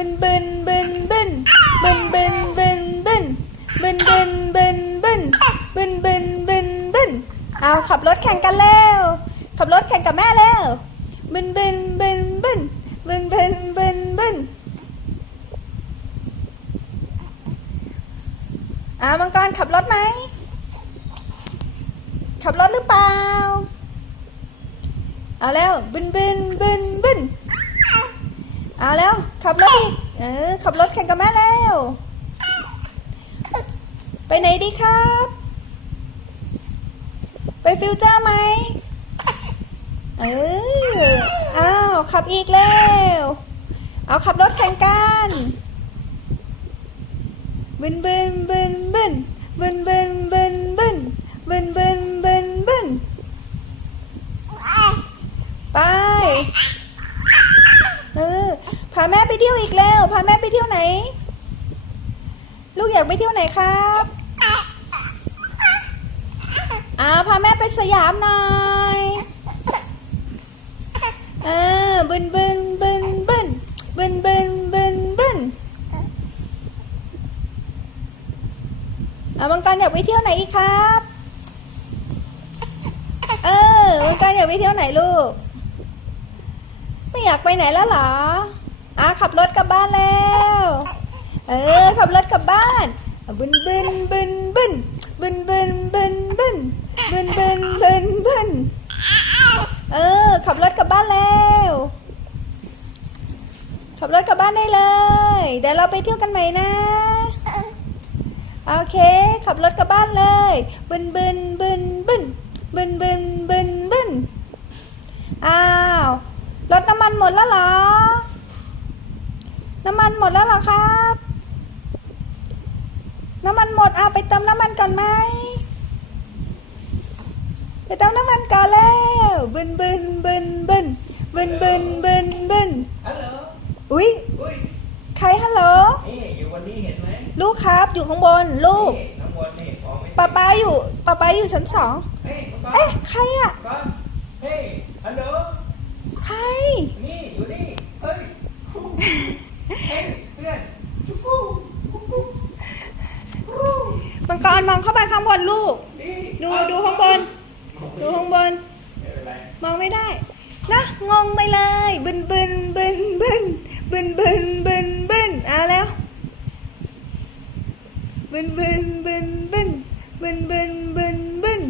บึนบึนบึนบึนบึนบึนบึนบึนบึนบึนบึนบึนบึนบึนบึนบึนเอาขับรถแข่งกันแล้วขับรถแข่งกับแม่แล้วบึนบึนบึนบึนบึนบึนบึนบึนอามังกรขับรถไหม ขับรถหรือเปล่า เอาแล้วบึนบึนบึนบึนเอาแล้ว ขับรถอีกเออขับรถแข่งกับแม่แล้ว ไปไหนดีครับ ไปฟิวเจอร์ไหมเอออ้าวขับอีกแล้ว เอาขับรถแข่งกันบึนบึนบึนบึนบึนบึนบึนบึนบึนบึนบึนบึน ไปเออพาแม่ไปเที่ยวอีกแล้ว พาแม่ไปเที่ยวไหน ลูกอยากไปเที่ยวไหนครับอ้าวพาแม่ไปสยามหน่อยเออบึนบึนบึนบึนบึนบึนบึนบึนอ่ามังการอยากไปเที่ยวไหนอีกครับ เออมังการอยากไปเที่ยวไหนลูก ไม่อยากไปไหนแล้วเหรอ อะขับรถกลับบ้านแล้ว เออขับรถกลับบ้านบึนบึนบึนบึนบึนบึนบึนบึนบึนบึนบึนบึนเออขับรถกลับบ้านแล้วขับรถกลับบ้านได้เลย เดี๋ยวเราไปเที่ยวกันใหม่นะโอเค ขับรถกลับบ้านเลยบึนบึนบึนบึนบึนบึนบึนบึนอ้าวรถน้ำมันหมดแล้วเหรอ น้ำมันหมดแล้วเหรอครับ น้ำมันหมดเอาไปเติมน้ำมันก่อนไหมไปเติมน้ำมันก่อนแล้วบึนบึนบึนบึนบึนบึนบึนบึนฮัลโหลอุ๊ยอุ้ยใครฮัลโหลนี่อยู่วันนี้เห็นไหมลูกครับอยู่ข้างบนลูกนี่น้ำบนนี่ของไม่ป๊าป๊าอยู่ป๊าป๊าอยู่ชั้นสองเฮ้ยมังกรเอ๊ะใครอะ มังกรเฮ้ยฮัลโหล ใคร นี่อยู่นี่เฮ้ยคู่เฮ้ยเพื่อนชุบคู่คู่คู่คู่ มังกรมองเข้าไปข้างบนลูก ดูดูข้างบน ดูข้างบนไม่เป็นไรมองไม่ได้ นะ งงไปเลย บึนบึนบึนบึนบึนบึนบึนบึนเอาแล้ว บึนบึนบึนบึนบึนบึนบึนบึน